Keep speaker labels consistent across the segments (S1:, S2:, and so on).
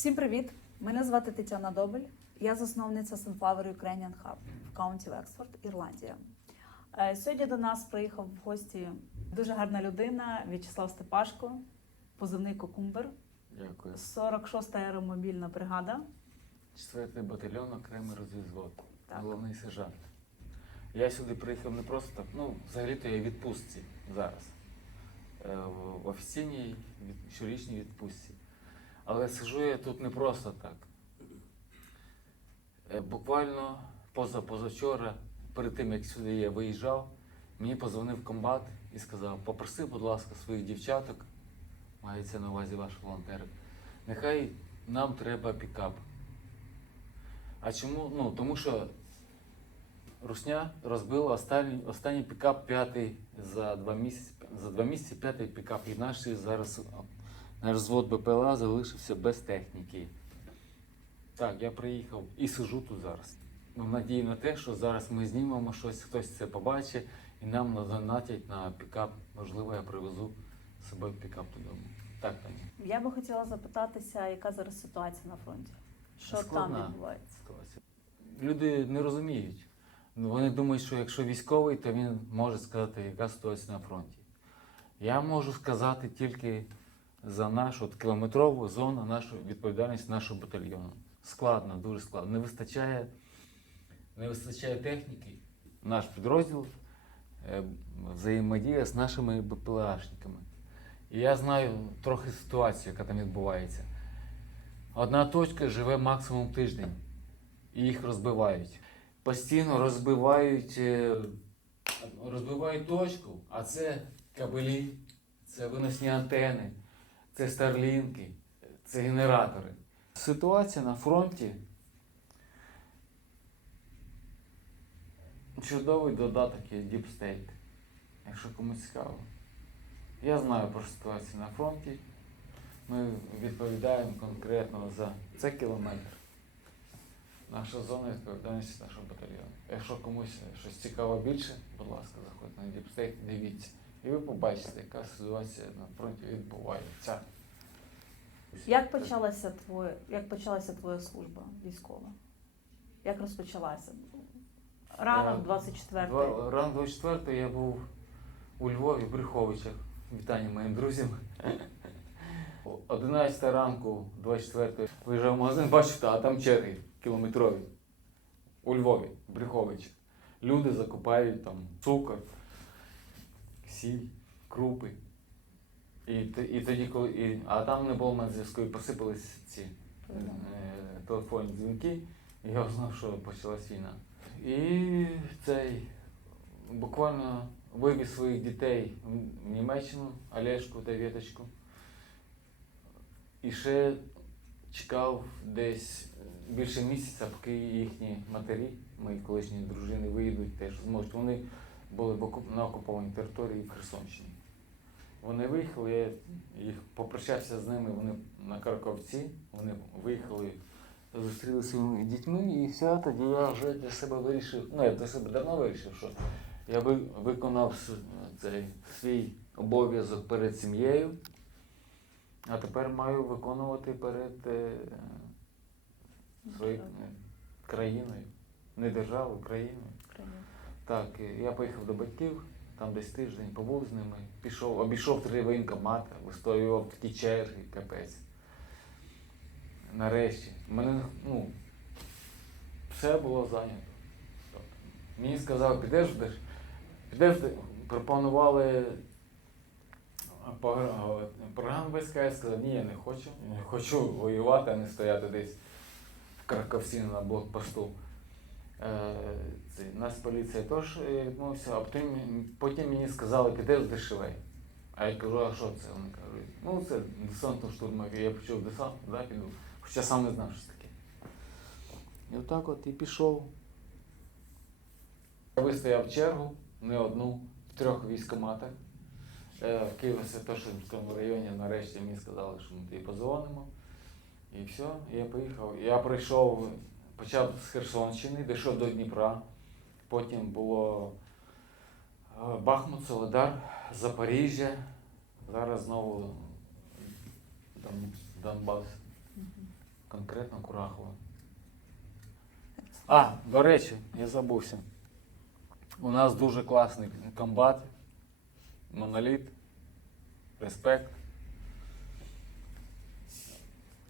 S1: Всім привіт! Мене звати Тетяна Добель. Я засновниця Sunflower Ukrainian Hub в каунті Вексфорд, Ірландія. Е, Сьогодні до нас приїхав в гості дуже гарна людина В'ячеслав Степашко, позивний Кокумбер,
S2: Дякую.
S1: 46-та аеромобільна бригада.
S2: Четвертий батальйон окремий розвізвод. Головний сержант. Я сюди приїхав не просто так. Ну, взагалі-то я в відпустці зараз. Е, В в офіційній щорічній відпустці. Але сижу я тут не просто так. Е, Буквально поза позавчора, перед тим як сюди я виїжджав, мені позвонив комбат і сказав: попроси, будь ласка, своїх дівчаток, мається на увазі ваші волонтери, нехай нам треба пікап. А чому? Ну, тому що Русня розбила останній, останній пікап п'ятий за два місяці. За два місяці п'ятий пікап. І наш зараз наш звод БПЛА залишився без техніки. Так, я приїхав і сижу тут зараз. Ну, В надії на те, що зараз ми знімемо щось, хтось це побачить і нам надонатять на пікап. Можливо, я привезу з собою пікап додому. Так, Таня.
S1: Я би хотіла запитатися, яка зараз ситуація на фронті? Що
S2: Складна.
S1: там відбувається?
S2: ситуація. Люди не розуміють. Ну, Вони думають, що якщо військовий, то він може сказати, яка ситуація на фронті. Я можу сказати тільки за нашу от, кілометрову зону, нашу відповідальність нашого батальйону. Складно, дуже складно. Не вистачає, не вистачає техніки. Наш підрозділ е, взаємодіє з нашими БПЛАшниками. І я знаю трохи ситуацію, яка там відбувається. Одна точка живе максимум тиждень, і їх розбивають. Постійно розбивають, е, розбивають точку, а це кабелі, це виносні антени, це старлінки, це генератори. Ситуація на фронті. Чудовий додаток є Deep State, якщо комусь цікаво. Я знаю про ситуацію на фронті. Ми відповідаємо конкретно за це кілометр. Наша зона відповідальності нашого батальйону. Якщо комусь щось цікаво більше, будь ласка, заходьте на Діпстейт, дивіться. І ви побачите, яка ситуація на фронті відбувається.
S1: Як почалася твоя, як почалася твоя служба військова? Як розпочалася? Ранок 24
S2: Два- Ранок 24 я був у Львові, в Брюховичах. Вітання моїм друзям. О 11 ранку, 24 виїжджав в магазин, бачу, а там черги кілометрові. У Львові, в Брюховичах. Люди закупають там цукор, сіль, крупи. І, і тоді, коли. І, а там не було мене зв'язку, і посипались ці е, телефонні дзвінки, і я знав, що почалась війна. І цей буквально вивіз своїх дітей в- Німеччину, Олешку та Віточку. І ще чекав десь більше місяця, поки їхні матері, мої колишні дружини, виїдуть теж зможуть. Вони були на окупованій території в Херсонщині. Вони виїхали, я їх попрощався з ними, вони на Карковці, вони виїхали, зустрілися своїми дітьми, і все, тоді я вже для себе вирішив, ну я для себе давно вирішив, що я ви- виконав цей свій обов'язок перед сім'єю, а тепер маю виконувати перед е, своєю країною, не державою, країною. Так, я поїхав до батьків, там десь тиждень побув з ними, пішов, обійшов три воєнкомати, вистоював такі черги, капець. Нарешті. Мене, ну, все було зайнято. Тобто, Мені сказали, підеш підеш, де- пропонували програму війська, я сказав, ні, я не хочу. Я хочу воювати, а не стояти десь в Краковці на блокпосту. Е, нас поліція теж е, відмовився, а потім, потім мені сказали, підеш дешевей. А я кажу, а що це? Вони кажуть, ну це десантно штурмовик. Я почув десант, да, піду. Хоча сам не знав, що таке. І отак от і пішов. Я вистояв чергу, не одну, в трьох військоматах. Е, В Києво-Святошинському районі нарешті мені сказали, що ми тобі позвонимо. І все, я поїхав. Я прийшов, почав з Херсонщини, дійшов до Дніпра. Потім було е, Бахмут, Солидар, Запоріжжя. Зараз знову Донбас. Конкретно Курахова. А, до речі, я забувся. У нас дуже класний комбат, моноліт, респект.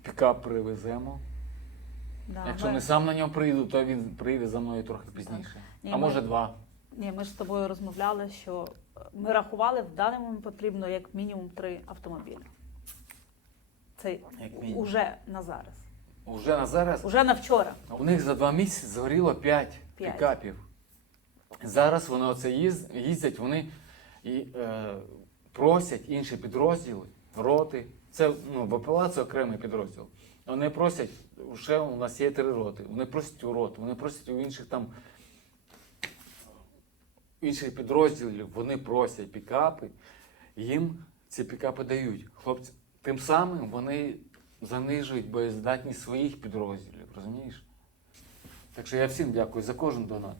S2: Пікап привеземо.
S1: Да,
S2: Якщо не сам на нього приїду, то він приїде за мною трохи пізніше.
S1: Ні,
S2: а
S1: ми-
S2: може два.
S1: Ні, ми ж з тобою розмовляли, що е, ми рахували, в момент потрібно як мінімум три автомобілі. Це
S2: Як
S1: уже на зараз.
S2: Уже на зараз
S1: Уже на вчора.
S2: у них за два місяці згоріло 5
S1: П'ять.
S2: пікапів. Зараз вони оце їздять, вони і, е, просять інші підрозділи, роти. Це ну, ВПЛА це окремий підрозділ. Вони просять, вже у нас є три роти. Вони просять у рот, вони просять у інших там інших підрозділів, вони просять пікапи, їм ці пікапи дають. Хлопці, тим самим вони занижують боєздатність своїх підрозділів, розумієш? Так що я всім дякую за кожен донат.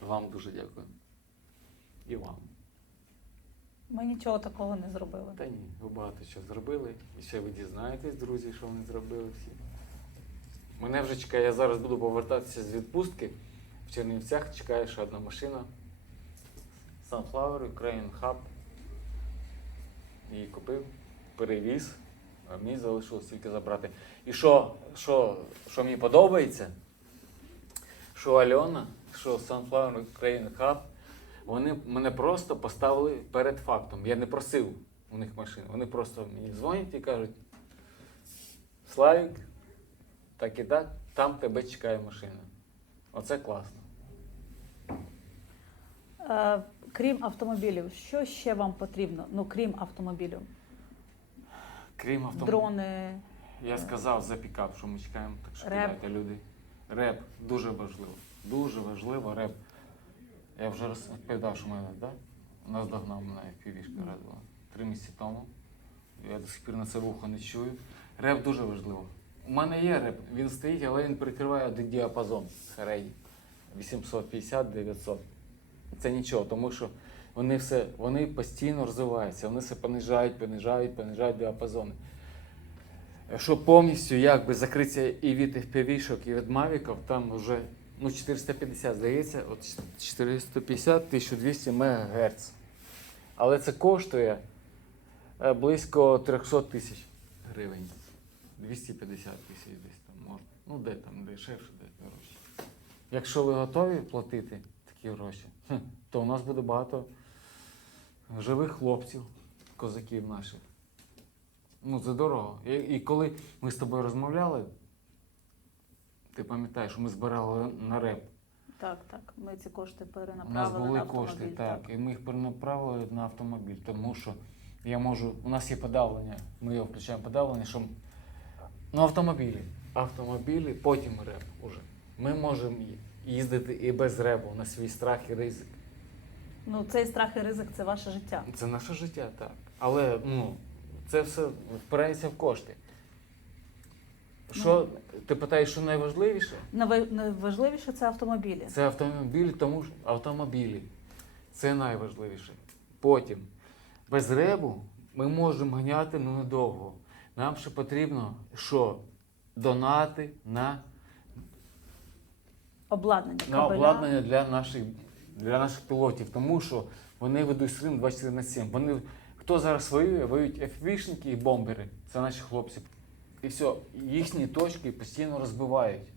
S2: Вам дуже дякую. І вам.
S1: Ми нічого такого не зробили.
S2: Та ні, ви багато що зробили. І ще ви дізнаєтесь, друзі, що вони зробили всі. Мене вже чекає, я зараз буду повертатися з відпустки. В Чернівцях чекає ще одна машина. Sunflower Ukraine Hub. Її купив, перевіз, а мені залишилось тільки забрати. І що, що, що мені подобається, що Альона, що Sunflower Ukraine Hub, вони мене просто поставили перед фактом. Я не просив у них машин. Вони просто мені дзвонять і кажуть: Славік, так і так, там тебе чекає машина. Оце класно.
S1: Е, крім автомобілів, що ще вам потрібно? Ну, крім автомобілів,
S2: Крім автомобіля.
S1: дрони.
S2: Я сказав за пікап, що ми чекаємо, так що
S1: Реп.
S2: кидайте люди. Реп дуже важливо. Дуже важливо реп. Я вже розповідав, що мене, да? нас догнав мене півішка радила три місяці тому. Я до сих пір на це вухо не чую. Реп дуже важливо. У мене є реп, він стоїть, але він прикриває діапазон Харей 850-900. Це нічого, тому що вони все, вони постійно розвиваються, вони все понижають, понижають, понижають діапазони. Щоб повністю якби закритися і від FPV-шок, і від мавіків, там вже ну, 450, здається, от 450 1200 МГц. Але це коштує е, близько 300 тисяч гривень. 250 тисяч десь там можна. Ну де там дешевше, де дорожче. Якщо ви готові платити такі гроші, то у нас буде багато живих хлопців, козаків наших. Ну, це дорого. І, і коли ми з тобою розмовляли, ти пам'ятаєш, що ми збирали на реп.
S1: Так, так. Ми ці кошти
S2: У нас були
S1: на автомобіль.
S2: кошти, так, і ми їх перенаправили на автомобіль, тому що я можу. У нас є подавлення, ми його включаємо подавлення, що ну, автомобілі. Автомобілі, потім реп уже. Ми можемо їздити і без репу на свій страх і ризик.
S1: Ну, цей страх і ризик це ваше життя.
S2: Це наше життя, так. Але ну, це все впирається в кошти. Що ти питаєш, що найважливіше?
S1: Найва- Найважливіше це автомобілі.
S2: Це автомобілі, тому що автомобілі. Це найважливіше. Потім, без ребу ми можемо ганяти ну, недовго. Нам ще потрібно що? Донати на,
S1: Обладнання,
S2: на обладнання для наших, для наших пілотів, тому що вони ведуть стрім 24 на 7. Вони, хто зараз воює, воюють FPV-шники і бомбери. Це наші хлопці. І все, їхні точки постійно розбивають.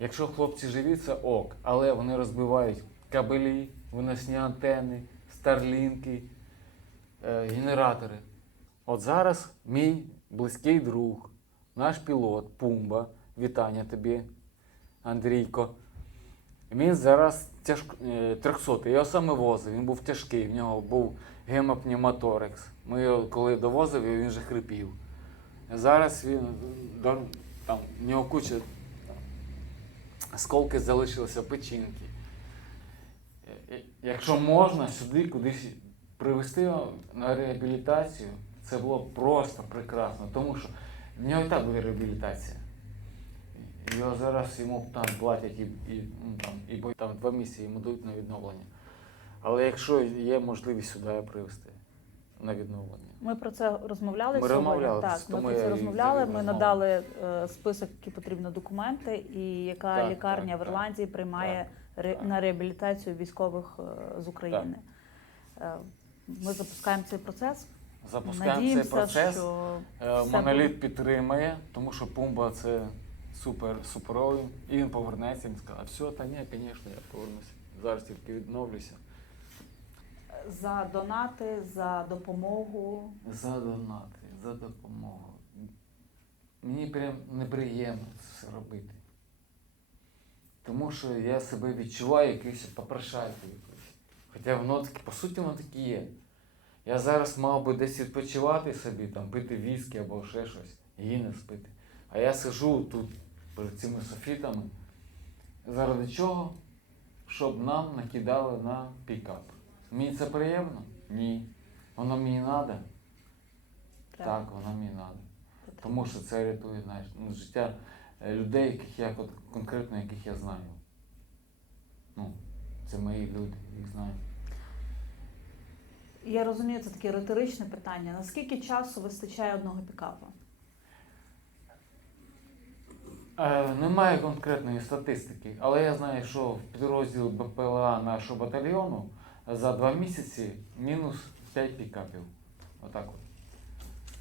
S2: Якщо хлопці живі, це ок, але вони розбивають кабелі, виносні антени, старлінки, е, генератори. От зараз мій близький друг, наш пілот Пумба, вітання тобі, Андрійко. Він зараз тяжко, е, 300. Я його саме возив, він був тяжкий, в нього був гемопневмоторекс. Ми його коли довозив, він вже хрипів. Зараз він там, в нього куча осколки залишилися печінки. Е, е, Якщо можна сюди кудись привезти його на реабілітацію, це було просто прекрасно, тому що в нього і так буде реабілітація. Його зараз йому там платять і, і, ну, там, і бо- там два місяці йому дають на відновлення. Але якщо є можливість сюди привезти на відновлення,
S1: Ми про це розмовляли
S2: Ми
S1: сьогодні.
S2: розмовляли,
S1: так, ми про це розмовляли. Ми надали е, список, які потрібно документи, і яка
S2: Так,
S1: лікарня
S2: так,
S1: в
S2: так.
S1: Ірландії приймає ре-
S2: так.
S1: на реабілітацію військових е, з України. Е, Ми запускаємо цей процес.
S2: Запускаємо
S1: Надіємося,
S2: цей процес.
S1: що
S2: Е, Моноліт підтримує, тому що Пумба це супер суперовий. І він повернеться, він скаже, все, та ні, звісно, я повернуся. Зараз тільки відновлюся.
S1: за донати, за допомогу.
S2: За донати, за допомогу. Мені прям неприємно це все робити. Тому що я себе відчуваю якийсь попрошайкою якоюсь. Хоча воно таке, по суті, воно таке є. Я зараз мав би десь відпочивати собі, там, пити віскі або ще щось, гінес пити. А я сижу тут перед цими софітами. Заради чого? Щоб нам накидали на пікап. Мені це приємно? Ні. Воно мені треба? Так, воно мені треба. Тому що це рятує знаєш, ну, життя е, людей, яких я конкретно яких я знаю. Ну, це мої люди, їх знаю.
S1: Я розумію, це таке риторичне питання. Наскільки часу вистачає одного пікапа?
S2: Е, немає конкретної статистики, але я знаю, що в підрозділ БПЛА нашого батальйону за два місяці мінус 5 пікапів. Отак от.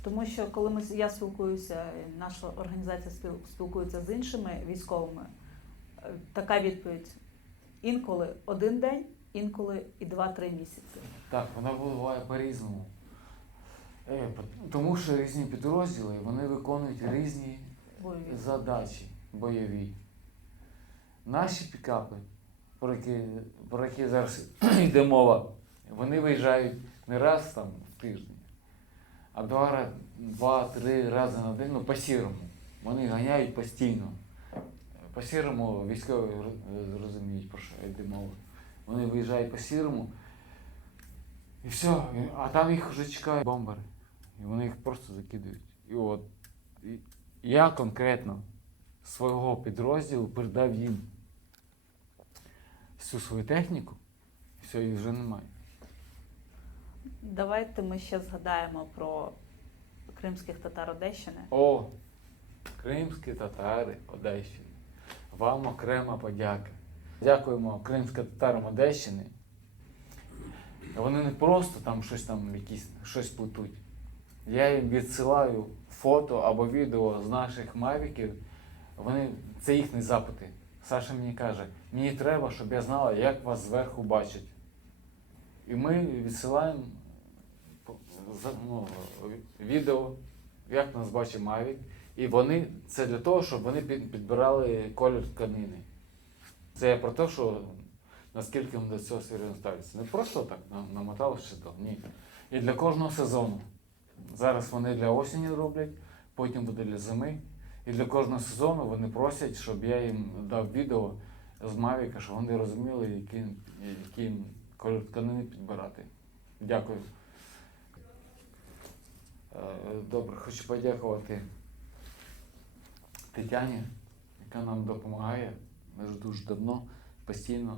S1: Тому що коли ми я спілкуюся, наша організація спілкується з іншими військовими, е, така відповідь: інколи один день, інколи і два-три місяці.
S2: Так, вона буває по-різному. Е, Тому що різні підрозділи вони виконують різні
S1: Бойові.
S2: задачі бойові. Наші пікапи, про які, про які зараз йде мова, вони виїжджають не раз там в тиждень, а два, два-три рази на день, ну по сірому. Вони ганяють постійно. По сірому військові роз- зрозуміють, про що йде мова. Вони виїжджають по сірому. І все, а там їх вже чекають бомбери. І вони їх просто закидають. І от і я конкретно свого підрозділу передав їм всю свою техніку, і все, їх вже немає.
S1: Давайте ми ще згадаємо про кримських татар Одещини.
S2: О, кримські татари Одещини. Вам окрема подяка. Дякуємо кримським татарам Одещини. Вони не просто там щось там якісь щось плетуть. Я їм відсилаю фото або відео з наших мавіків. Вони, це їхні запити. Саша мені каже, мені треба, щоб я знала, як вас зверху бачать. І ми відсилаємо ну, відео, як нас бачить Мавік. І вони це для того, щоб вони підбирали колір тканини. Це про те, що наскільки вони до цього серйозно ставляться. Не просто так нам- намотали ще то. Ні. І для кожного сезону. Зараз вони для осені роблять, потім буде для зими. І для кожного сезону вони просять, щоб я їм дав відео з Мавіка, щоб вони розуміли, який їм колір тканини підбирати. Дякую. Е, Добре, хочу подякувати Тетяні, яка нам допомагає вже дуже давно, постійно.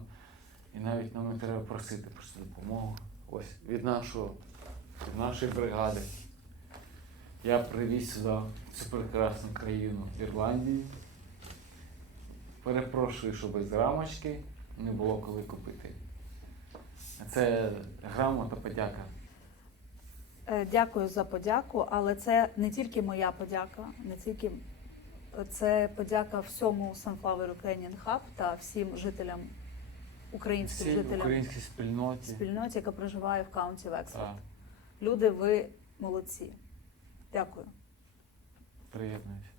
S2: І навіть нам не треба просити про цю допомогу. Ось від нашого, від нашої бригади. Я привіз сюди цю прекрасну країну Ірландії. Перепрошую, що без рамочки не було коли купити. Це грамота подяка.
S1: Е, Дякую за подяку, але це не тільки моя подяка, не тільки це подяка всьому Sunflower Ukrainian Hub та всім жителям, українським
S2: Всій
S1: жителям
S2: українській спільноті.
S1: спільноті, яка проживає в каунті Вексфорд. Люди, ви молодці. Дякую.
S2: приєднуюся.